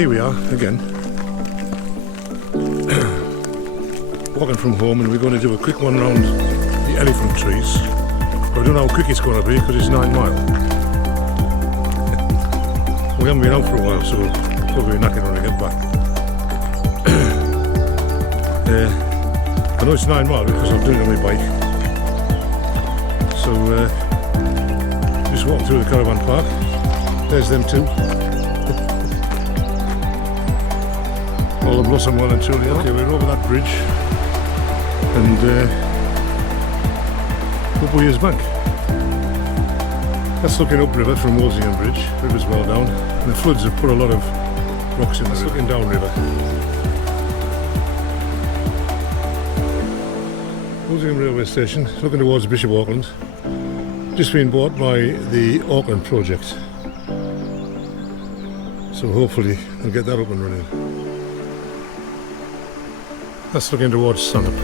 here we are again, walking from home, and we're going to do a quick one round the elephant trees. But I don't know how quick it's going to be because it's 9 miles. We haven't been out for a while, so we'll probably be knackered when we get back. I know it's 9 miles because I'm doing it on my bike. So just walking through the caravan park. There's them two. All the blossom well and truly. Okay, we're over that bridge and up Weir's Bank. That's looking upriver from Wolsingham Bridge. River's well down, and the floods have put a lot of rocks in. That's looking downriver. Wolsingham railway station, looking towards Bishop Auckland. Just been bought by the Auckland project, so hopefully they'll get that up and running. That's looking towards Stanhope.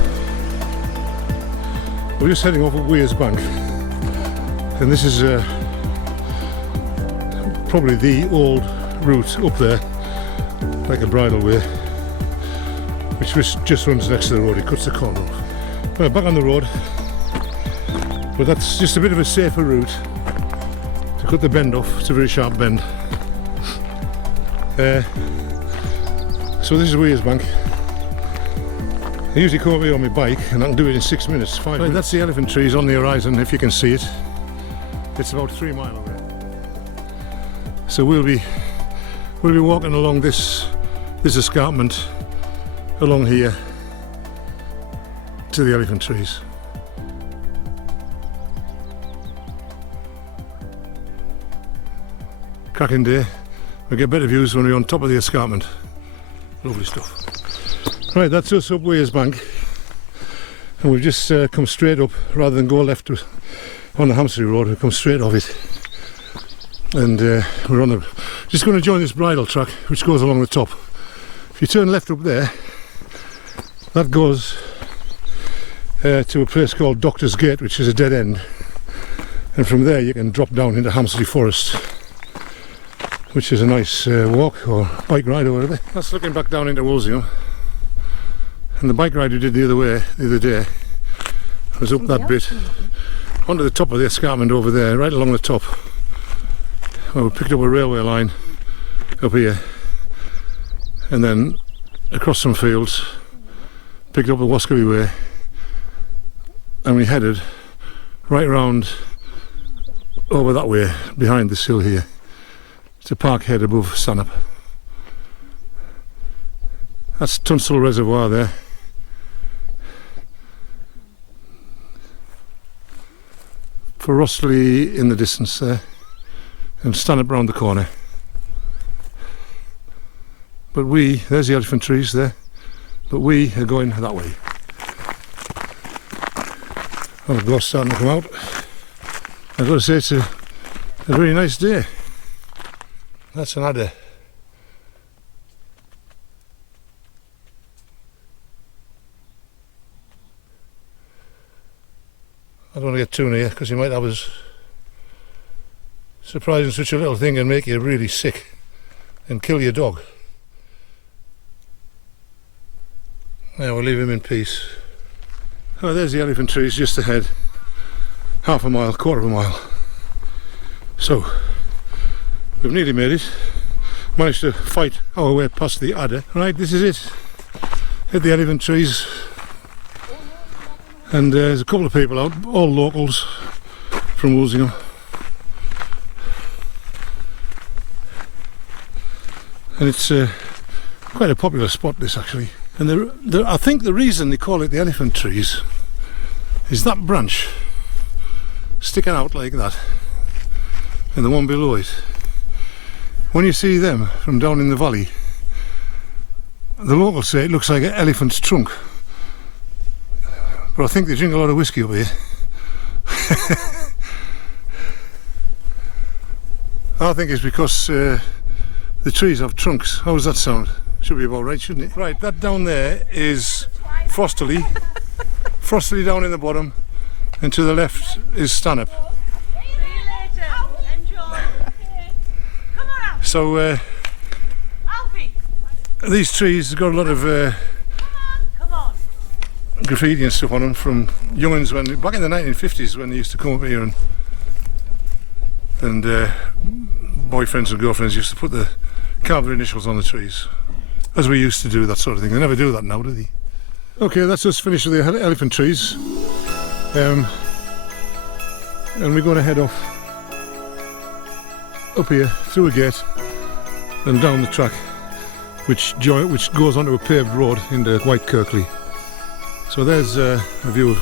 We're just heading off at Weir's Bank, and this is probably the old route up there, like a bridle way, which just runs next to the road. It cuts the corner off. Well, back on the road, but that's just a bit of a safer route to cut the bend off. It's a very sharp bend. So this is Weir's Bank. I usually come up here on my bike and I can do it in 6 minutes, 5 minutes. That's the elephant trees on the horizon, if you can see it. It's about 3 miles away. So we'll be walking along this escarpment along here to the elephant trees. Cracking day. We get better views when we're on top of the escarpment. Lovely stuff. Right, that's us up Weir's Bank, and we've just come straight up rather than go left on the Hampstead Road. We've come straight off it, and we're on just going to join this bridle track which goes along the top. If you turn left up there, that goes to a place called Doctor's Gate, which is a dead end, and from there you can drop down into Hampstead Forest, which is a nice walk or bike ride or whatever. That's looking back down into Wolsingham. And the bike ride we did the other day was up that bit onto the top of the escarpment over there, right along the top. Well, we picked up a railway line up here, and then across some fields, picked up the Wascally Way, and we headed right round over that way behind this hill here to Parkhead above Stanhope. That's Tunstall Reservoir there. For Rossley in the distance there, and Stanhope round the corner. But there's the elephant trees there, but we are going that way. Well, the gloss starting to come out. I've got to say it's a very nice day. That's an adder. I don't want to get too near because he might have us surprising such a little thing and make you really sick and kill your dog. Now we'll leave him in peace. Oh, there's the elephant trees just ahead. Half a mile, quarter of a mile. So, we've nearly made it. Managed to fight our way past the adder. Right, this is it. Hit the elephant trees. And there's a couple of people out, all locals from Wolsingham. And it's quite a popular spot, this, actually. And I think the reason they call it the elephant trees is that branch sticking out like that, and the one below it. When you see them from down in the valley, the locals say it looks like an elephant's trunk. But I think they drink a lot of whiskey up here. I think it's because the trees have trunks. How does that sound? Should be about right, shouldn't it? Right, that down there is Frosterley. Frosterley down in the bottom, and to the left is Stanhope. See you later. Enjoy. Come on out. So Alfie. These trees have got a lot of graffiti and stuff on them from young'uns back in the 1950s when they used to come up here and boyfriends and girlfriends used to put the carve their initials on the trees, as we used to do, that sort of thing. They never do that now, do they? Okay, that's us finished with the elephant trees, and we're going to head off up here through a gate and down the track which goes onto a paved road into White Kirkley. So there's a view of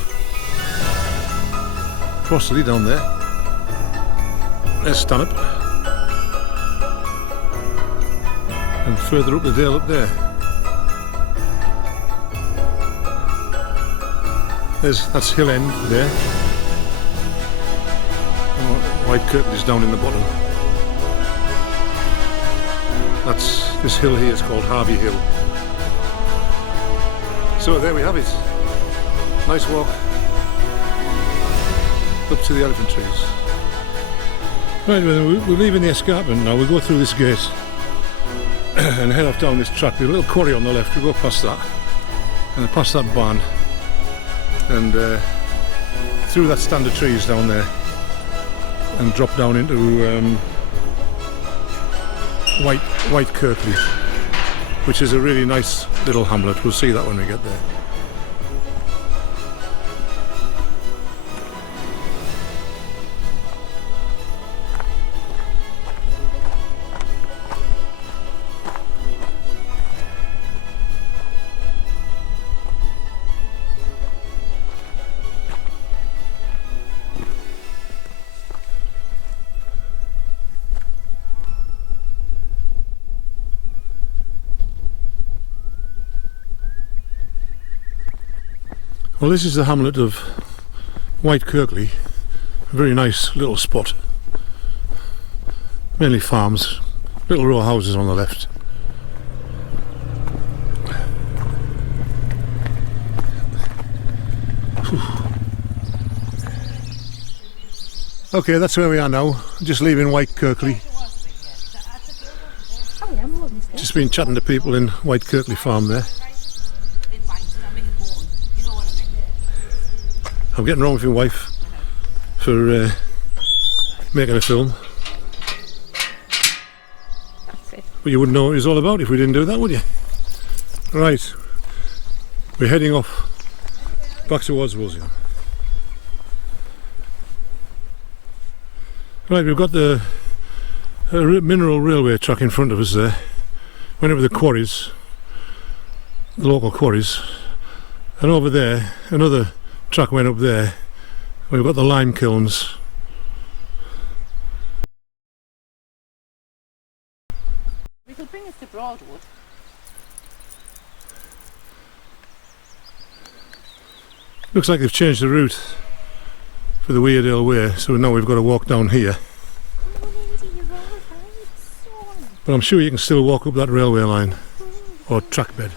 Crossley down there. There's Stanhope, and further up the dale up there. That's Hill End there. White Kirkley's down in the bottom. This hill here is called Harvey Hill. So there we have it. Nice walk up to the elephant trees. Right, we're leaving the escarpment now. We'll go through this gate and head off down this track. There's a little quarry on the left. We'll go past that and past that barn and through that stand of trees down there and drop down into White Kirkley, which is a really nice little hamlet. We'll see that when we get there. Well, this is the hamlet of White Kirkley, a very nice little spot, mainly farms, little row of houses on the left. Okay, that's where we are now, just leaving White Kirkley. Just been chatting to people in White Kirkley farm there. I'm getting wrong with your wife for making a film. But you wouldn't know what it was all about if we didn't do that, would you? Right, we're heading off back towards Wolsingham. Right, we've got the mineral railway track in front of us there. Went over the quarries, the local quarries, and over there another track went up there. We've got the lime kilns. We could bring us to Broadwood. Looks like they've changed the route for the Weardale Way, so now we've got to walk down here. But I'm sure you can still walk up that railway line or track bed.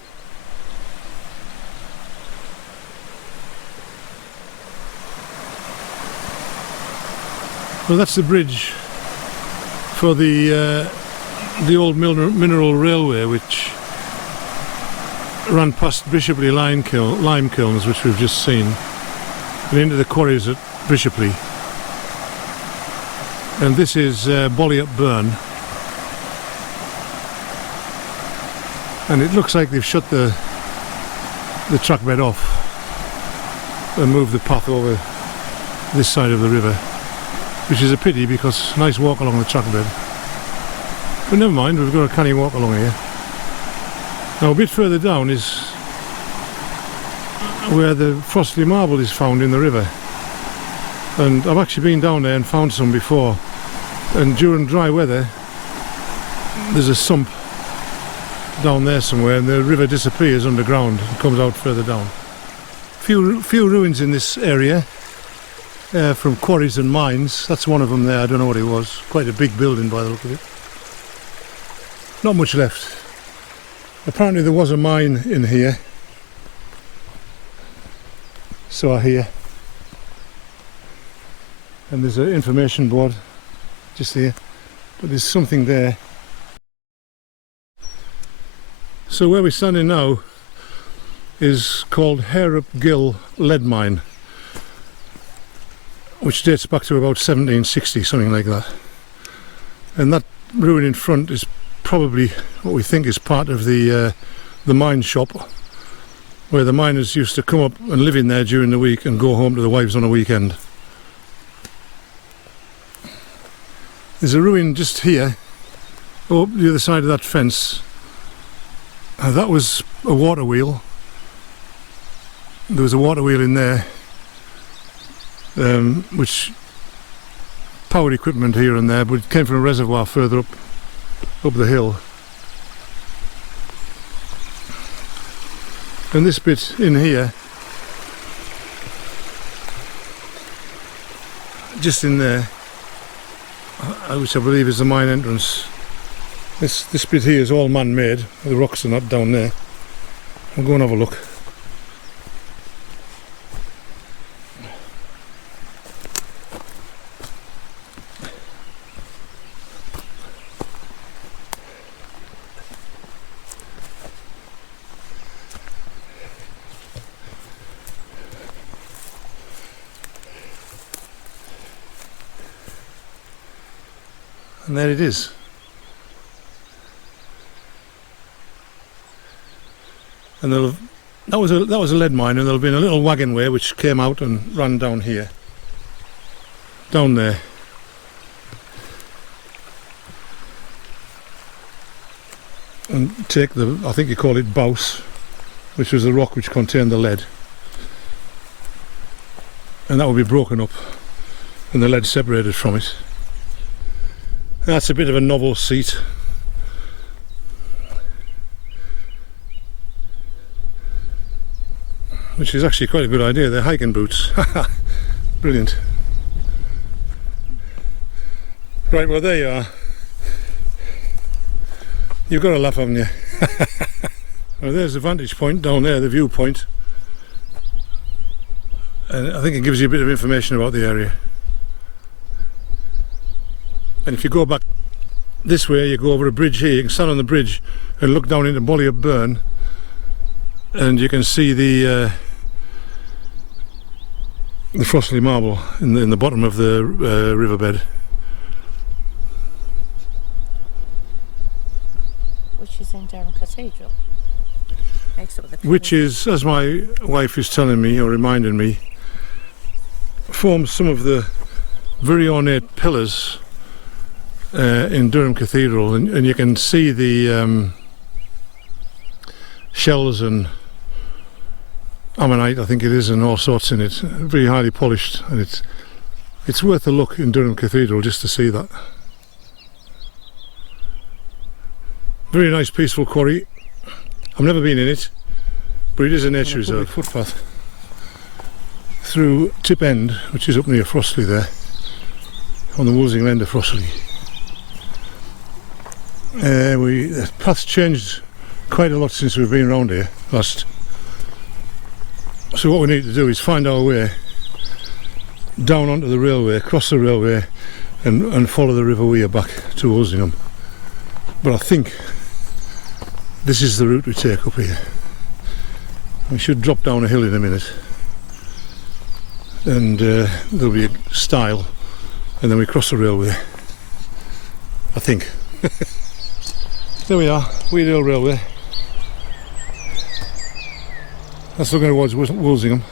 Well, that's the bridge for the old mineral railway, which ran past Bishopley lime kilns, which we've just seen, and into the quarries at Bishopley. And this is Bollyup Burn, and it looks like they've shut the track bed off and moved the path over this side of the river, which is a pity because nice walk along the track bed. But never mind, we've got a canny walk along here. Now a bit further down is where the Frostley marble is found in the river, and I've actually been down there and found some before, and during dry weather there's a sump down there somewhere and the river disappears underground and comes out further down. Few ruins in this area from quarries and mines. That's one of them there. I don't know what it was. Quite a big building by the look of it. Not much left. Apparently there was a mine in here, so I hear, and there's an information board just here, but there's something there So where we're standing now is called Harup Gill Lead Mine, which dates back to about 1760, something like that. And that ruin in front is probably what we think is part of the mine shop, where the miners used to come up and live in there during the week and go home to the wives on a weekend. There's a ruin just here, up the other side of that fence. That was a water wheel. There was a water wheel in there, which powered equipment here and there, but it came from a reservoir further up the hill. And this bit in here, just in there, which I believe is the mine entrance. This bit here is all man-made. The rocks are not down there. We'll go and have a look. And there it is. And that was a lead mine, and there'll have been a little wagon way which came out and ran down here, down there. And take I think you call it bouse, which was the rock which contained the lead, and that would be broken up and the lead separated from it. That's a bit of a novel seat. Which is actually quite a good idea. They're hiking boots. Brilliant. Right, well there you are. You've got to laugh, haven't you? Well, there's the vantage point down there, the viewpoint. And I think it gives you a bit of information about the area. And if you go back this way, you go over a bridge here, you can stand on the bridge and look down into Bollier Burn, and you can see the Frostley marble in the bottom of the riverbed. Which is in Durham Cathedral. Which is, as my wife is telling me, or reminding me, forms some of the very ornate pillars in Durham Cathedral, and you can see the shells and ammonite, I think it is, and all sorts in it. Very highly polished, and it's worth a look in Durham Cathedral just to see that. Very nice, peaceful quarry. I've never been in it, but it is a nature reserve. Footpath through Tip End, which is up near Frostley there, on the Wolsingham end of Frostley. The path's changed quite a lot since we've been around here last. So what we need to do is find our way down onto the railway, cross the railway, and follow the River Wear back to Wolsingham. But I think this is the route we take up here. We should drop down a hill in a minute, and there'll be a stile, and then we cross the railway, I think. There we are, Weardale Railway. That's looking towards Wolsingham.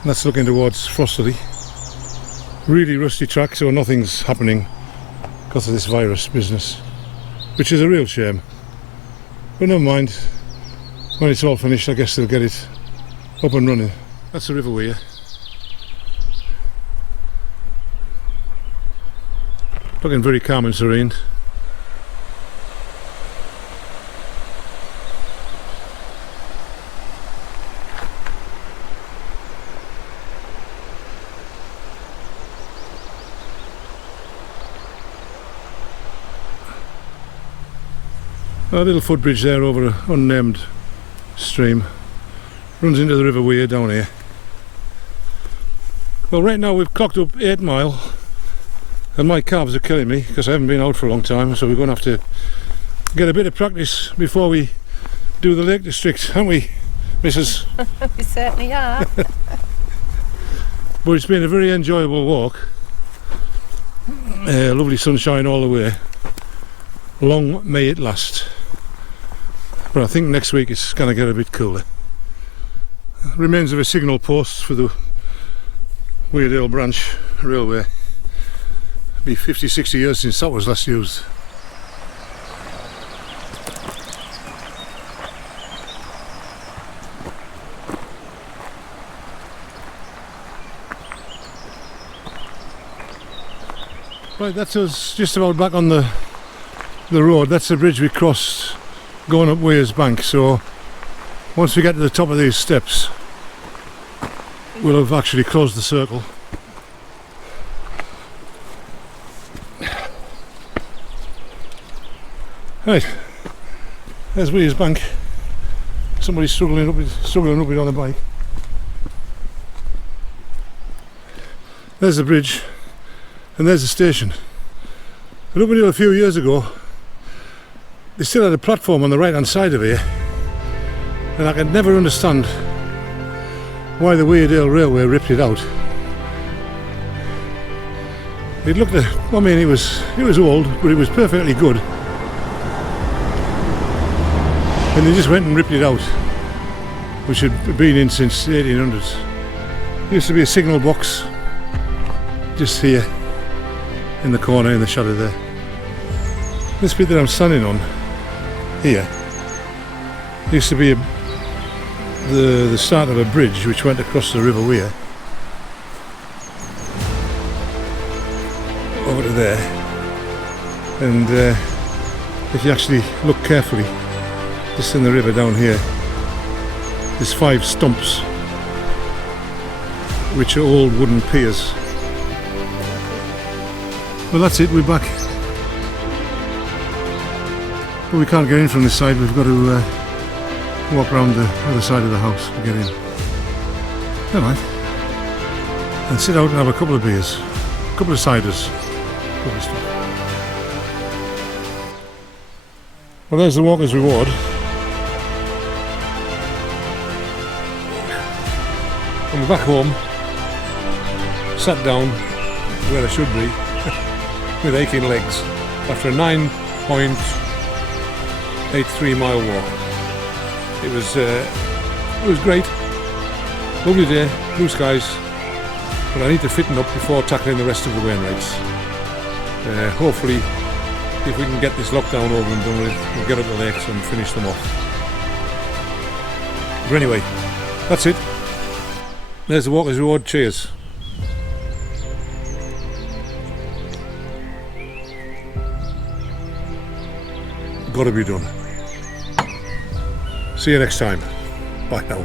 And that's looking towards Frostley. Really rusty track, so nothing's happening because of this virus business, which is a real shame. But never mind, when it's all finished I guess they'll get it up and running. That's the River Wear. Looking very calm and serene. A little footbridge there over an unnamed stream. Runs into the River Wear down here. Well, right now we've clocked up 8 mile, and my calves are killing me because I haven't been out for a long time, so we're going to have to get a bit of practice before we do the Lake District, haven't we, Mrs? We certainly are. But it's been a very enjoyable walk. Lovely sunshine all the way. Long may it last. But I think next week it's going to get a bit cooler. Remains of a signal post for the Weardale Branch Railway. It'll be 50-60 years since that was last used. Right, that's us just about back on the road. That's the bridge we crossed going up Wears Bank. So once we get to the top of these steps, we'll have actually closed the circle. Right, there's Wears Bank. Somebody's struggling up it on a bike. There's the bridge. And there's the station. And up until a few years ago, they still had a platform on the right hand side of here, and I could never understand why the Weardale Railway ripped it out. It looked, I mean, it was old, but it was perfectly good. And they just went and ripped it out, which had been in since the 1800s. There used to be a signal box just here in the corner in the shadow there. This bit that I'm standing on here used to be the start of a bridge which went across the River Wear over to there, and if you actually look carefully just in the river down here, there's 5 stumps which are old wooden piers. Well, that's it, we're back. But we can't get in from this side, we've got to walk around the other side of the house to get in. Never mind. And sit out and have a couple of beers, a couple of ciders. Lovely stuff. Well, there's the walker's reward. And we're back home, sat down where I should be, with aching legs after a 9.83 mile walk. It was great, lovely day, blue skies, but I need to fitten up before tackling the rest of the Wainwrights. Hopefully, if we can get this lockdown over and done with, we'll get up the lakes and finish them off. But anyway, that's it. There's the walker's reward. Cheers. Got to be done. See you next time. Bye now.